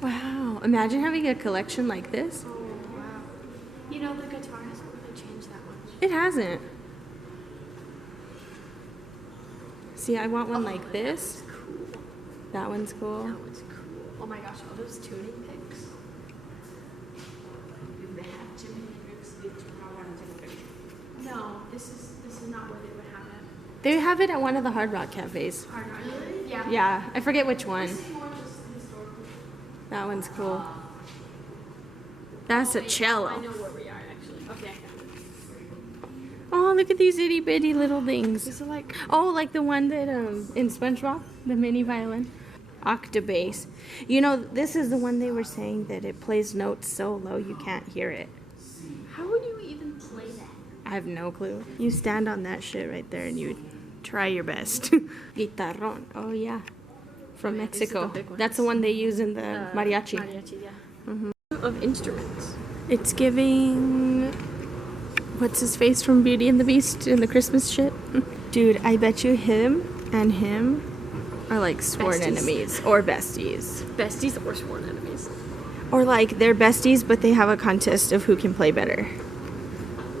Wow. Imagine having a collection like this. Oh, wow. You know, the guitar hasn't really changed that much. It hasn't. See, I want one like this. Cool. That one's cool. That was cool. Oh my gosh, all those tuning picks. No, this is not where they would have it. They have it at one of the Hard Rock cafes. Hard Rock. Really? Yeah. Yeah, I forget which one. This is more just historical. That one's cool. That's a cello. I know where we are actually. Okay. Oh, look at these itty bitty little things. These are like Oh, like the one that in SpongeBob, the mini violin. Octabass. You know, this is the one they were saying that it plays notes so low you can't hear it. how would you even play that? I have no clue. You stand on that shit right there and you try your best. Guitarrón. Oh yeah. From This is the Mexico. big one. That's the one they use in the mariachi. Mariachi, yeah. Of instruments. It's giving... What's his face from Beauty and the Beast in the Christmas shit? Dude, I bet you him and him are like sworn Besties. enemies. Or besties. Besties or sworn enemies. Or like they're besties but they have a contest of who can play better.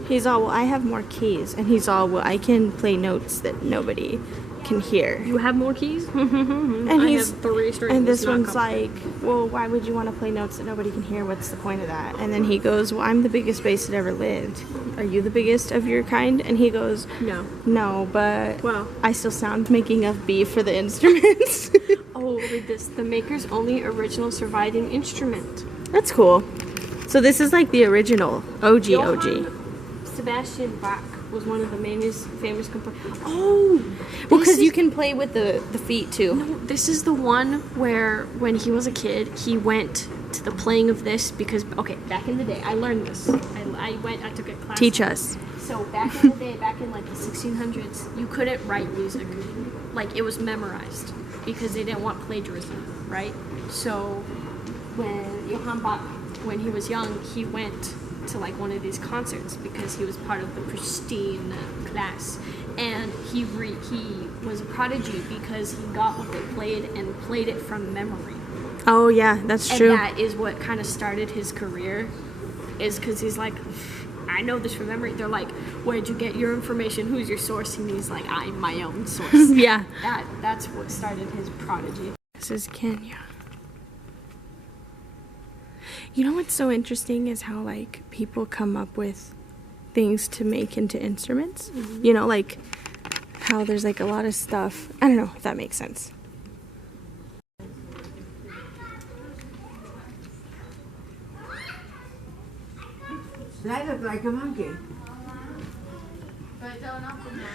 He's all, well, I have more keys. And he's all, well, I can play notes that nobody can hear. You have more keys? And I he's have 3 strings. and this not one's like, complicated. well, why would you want to play notes that nobody can hear? What's the point of that? And then he goes, well, I'm the biggest bass that ever lived. Are you the biggest of your kind? And he goes, No. no, but Well. I still sound making of B for the instruments. Oh, read this. The maker's only original surviving instrument. That's cool. So this is like the original OG. Johann Sebastian Bach was one of the famous composers. Oh! Well, this because you is- can play with the feet too. No, this is the one where when he was a kid, he went to the playing of this because, okay, back in the day, I learned this. I took a class. Teach us. So back in the day, back in like the 1600s, you couldn't write music. Like it was memorized because they didn't want plagiarism, right? So when Johann Bach, when he was young, he went to like one of these concerts because he was part of the pristine class, and he was a prodigy because he got what they played and played it from memory. Oh yeah, that's And true. that is what kind of started his career, is because he's like, I know this from memory. They're like, where'd you get your information? Who's your source? And he's like, I'm my own source. Yeah. That's what started his prodigy. This is Kenya. You know what's so interesting is how like people come up with things to make into instruments. Mm-hmm. You know, like how there's like a lot of stuff. I don't know if that makes sense. That looked like a monkey. But don't open that.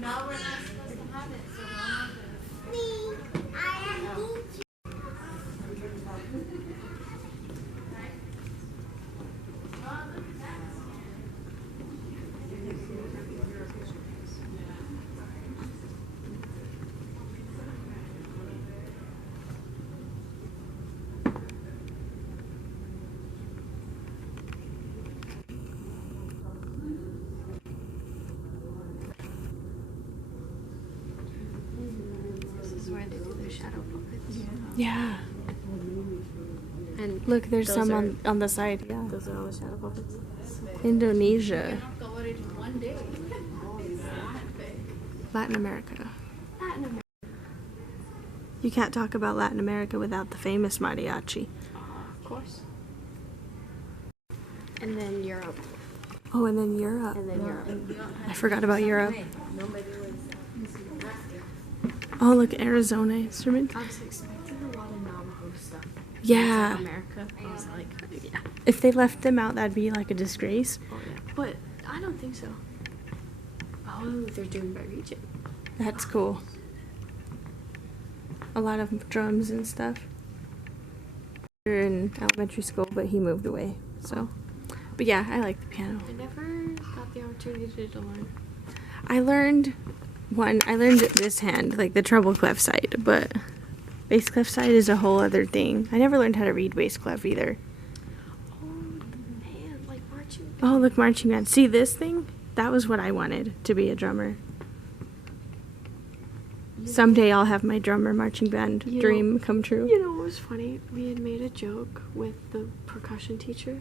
No, we're not supposed to have it, so don't open it. This is where they do their shadow puppets. Yeah. And Look, there's those some are- on the side. Yeah. Those are all the shadow puppets. Indonesia, Cover it in one day. Latin America. Latin America. You can't talk about Latin America without the famous mariachi. Of course. And then Europe. Oh, and then Europe. And then Europe. I forgot about Europe. Oh, look, Arizona instrument. I was expecting a lot of Navajo stuff. Yeah. America. I was like, yeah. If they left them out, that'd be like a disgrace. Oh, yeah. But I don't think so. Oh, they're doing by region. That's cool. A lot of drums and stuff. We were in elementary school, but he moved away. So, but yeah, I like the piano. I never got the opportunity to learn. I learned this hand, like the treble clef side, but bass clef side is a whole other thing. I never learned how to read bass clef either. Oh, man, like marching. Oh, look, marching band. See this thing? That was what I wanted to be a drummer. Someday I'll have my drummer marching band dream come true. You know what was funny? We had made a joke with the percussion teacher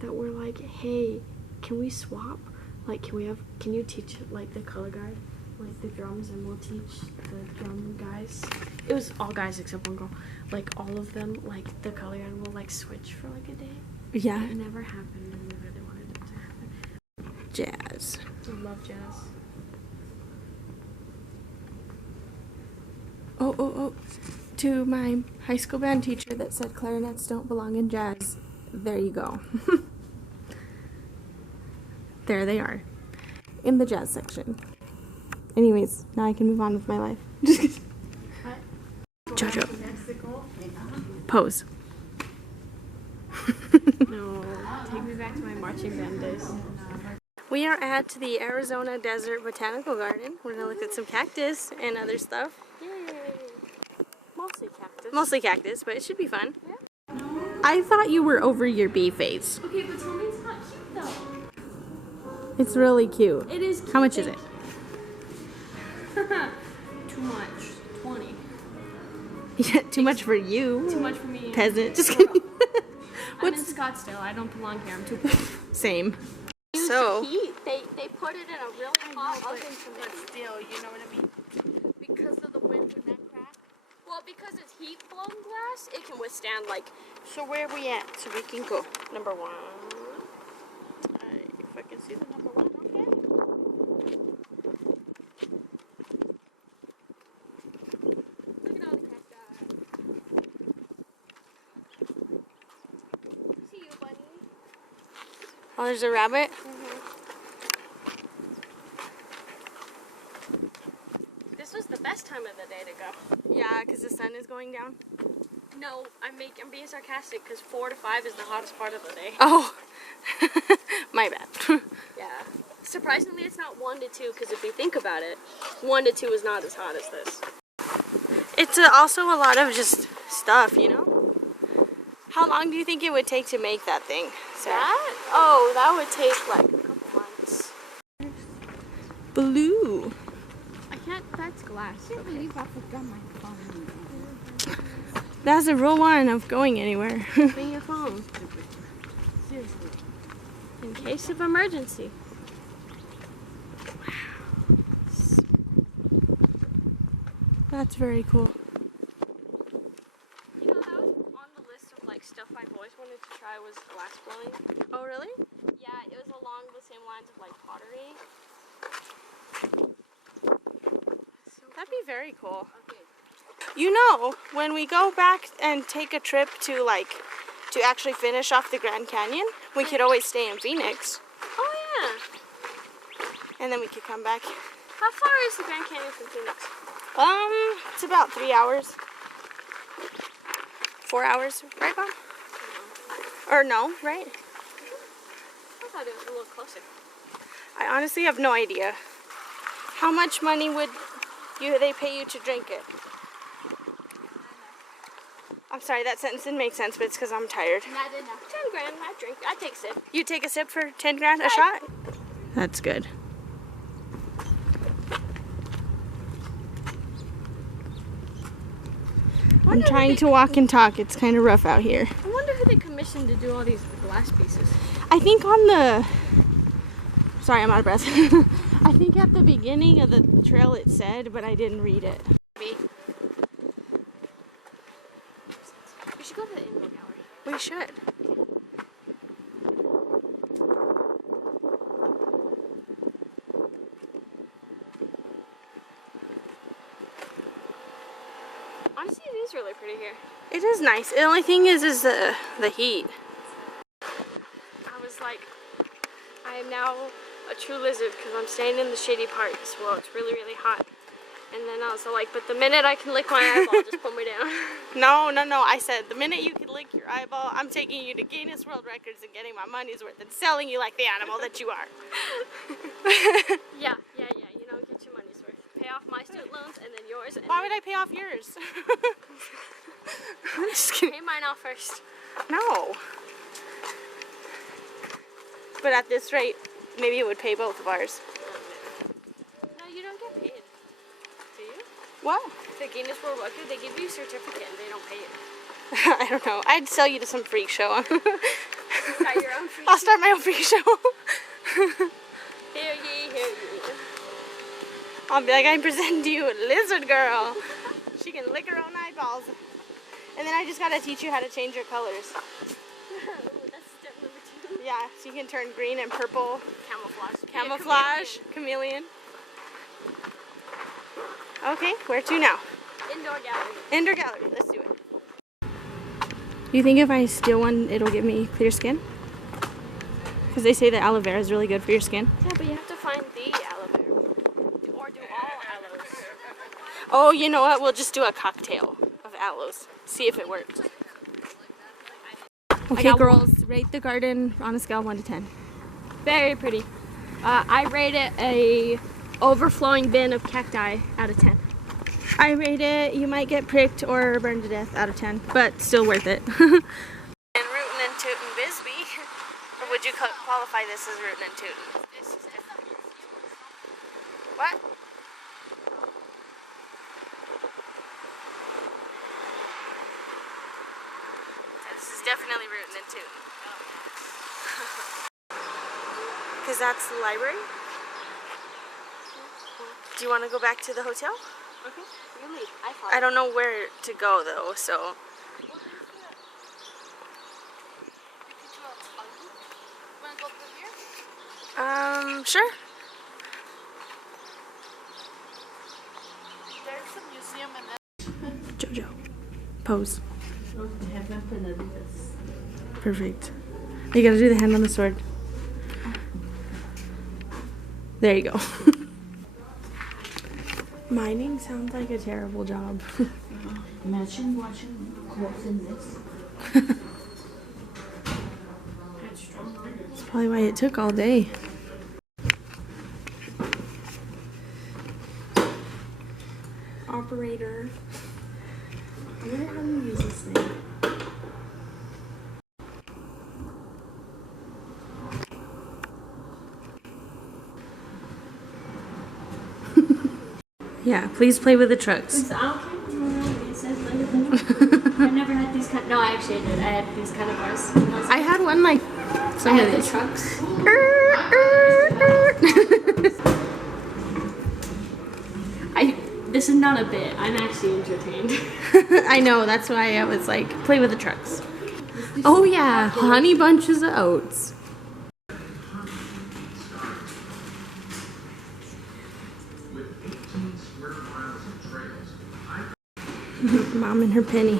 that we're like, hey, can we swap? Like, can you teach like the color guy, like the drums, and we'll teach the drum guys. It was all guys except one girl. Like all of them, like the color guy will like switch for like a day. Yeah. It never happened, and we really wanted it to happen. Jazz. I love jazz. Oh. To my high school band teacher that said clarinets don't belong in jazz. There you go. There they are. In the jazz section. Anyways, now I can move on with my life. Jojo. Pose. No, take me back to my marching band days. We are at the Arizona Desert Botanical Garden. We're gonna look at some cactus and other stuff. Yay! Mostly cactus. Mostly cactus, but it should be fun. Yeah. I thought you were over your bee phase. Okay, but tell me it's not cute though. It's really cute. It is cute. How much is it? Too much. 20. Yeah, too much for you. Too much for me. Peasant. Just kidding. I'm in Scottsdale. I don't belong here. I'm too poor. Same. So. Heat. They put it in a really hot oven But still, you know what I mean? Because of the wind when that crack. Well, because it's heat blown glass, it can withstand like. So where are we at? So we can go. Number 1. If I can see the number 1, okay. Look at all the cacti. See you, bunny. Oh, there's a rabbit. This was the best time of the day to go. Yeah, because the sun is going down. No, I'm being sarcastic because 4 to 5 is the hottest part of the day. Oh, my bad. Yeah. Surprisingly, it's not 1 to 2 because if you think about it, 1 to 2 is not as hot as this. It's also a lot of just stuff, you know? How long do you think it would take to make that thing, Sarah? That? Oh, that would take like a couple months. Blue. I can't, that's glass. I can't believe I forgot my phone. That's the rule 1 of going anywhere. Bring your phone. Seriously. In case of emergency. That's very cool. You know, that was on the list of like stuff I've always wanted to try was glass blowing. Oh, really? Yeah, it was along the same lines of like pottery. That'd be very cool. Okay. You know, when we go back and take a trip to actually finish off the Grand Canyon, we could always stay in Pheonix, Oh yeah. and then we could come back. How far is the Grand Canyon from Phoenix? It's about 3 hours. 4 hours, right, Mom? Or no, right? I thought it was a little closer. I honestly have no idea. How much money would they pay you to drink it? I'm sorry, that sentence didn't make sense, but it's because I'm tired. Not enough. 10 grand. I drink. I take a sip. You take a sip for 10 grand a shot? That's good. I'm trying to walk and talk. It's kind of rough out here. I wonder who they commissioned to do all these glass pieces. I think on the... Sorry, I'm out of breath. I think at the beginning of the trail it said, but I didn't read it. We should go to the indoor gallery. We should. Honestly, it is really pretty here. It is nice. The only thing is the heat. I was like, I am now a true lizard because I'm staying in the shady part as well. It's really, really hot. And then I was like, but the minute I can lick my eyeball, just put me down. No. I said the minute you can lick your eyeball, I'm taking you to Guinness World Records and getting my money's worth and selling you like the animal that you are. Yeah. You know, get your money's worth. Pay off my student loans and then yours. And Why would I pay off yours? I'm just kidding. pay mine off first? No. But at this rate, maybe it would pay both of ours. No, you don't get paid. Do you? What? The Guinness World Record, they give you a certificate and they don't pay you. I don't know. I'd sell you to some freak show. Start your own freak I'll start my own freak show. Hear ye, hear ye. I'll be like, I present to you Lizard Girl. She can lick her own eyeballs. And then I just gotta teach you how to change your colors. That's step number 2. Yeah, so you can turn green and purple. Camouflage. Camouflage. Chameleon. Okay, where to now? Indoor gallery. Indoor gallery. Let's do it. You think if I steal one, it'll give me clear skin? Because they say that aloe vera is really good for your skin. Yeah, but you have to find the aloe vera. Or do all aloes. Oh, you know what? We'll just do a cocktail of aloes. See if it works. Okay, girls, rate the garden on a scale of 1 to 10. Very pretty. I rate it a overflowing bin of cacti out of 10. I rate it, you might get pricked or burned to death out of 10, but still worth it. And rootin' and tootin' Bisbee. Or would you qualify this as rootin' and tootin'? What? This is definitely rootin' and tootin'. Because that's the library. Do you want to go back to the hotel? Okay, you lead. I follow. I don't know where to go though, so. Sure. There's a museum in this. Jojo. Pose. Perfect. You gotta do the hand on the sword. There you go. Mining sounds like a terrible job. Imagine watching clothes in this. That's probably why it took all day. Operator. I wonder how to use this thing. Yeah, please play with the trucks. I've never had these kind. No, I actually did. I had these kind of cars. I had one like some of these. Trucks. This is not a bit. I'm actually entertained. I know, that's why I was like, play with the trucks. Oh yeah, honey bunches of oats. Mom and her penny.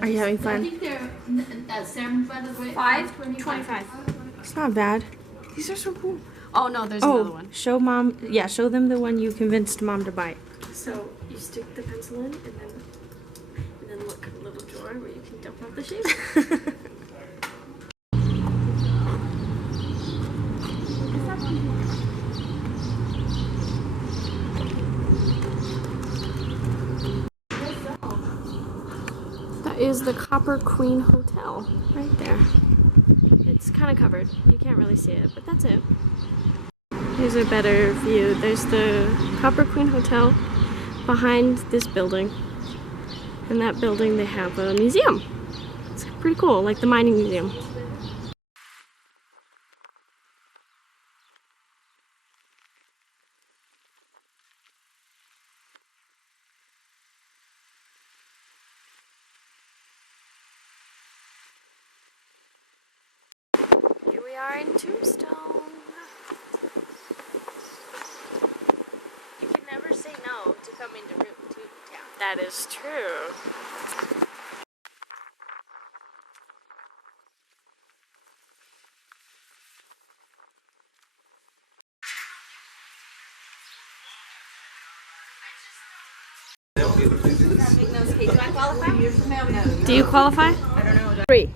Are you having I fun? think they're that's them by the way. 5.25. It's not bad. These are so cool. Oh no, there's another Oh, one. show mom. Yeah, show them the one you convinced mom to buy. So you stick the pencil in, and then look at a little drawer where you can dump out the shape. That is the Copper Queen Hotel right there. It's kind of covered. You can't really see it, but that's it. Here's a better view. There's the Copper Queen Hotel behind this building. In that building they have a museum. It's pretty cool, like the mining museum. Here we are in Tombstone. You can never say no to coming to Rootin' Tootin' Town. That is true. Do you qualify? 3.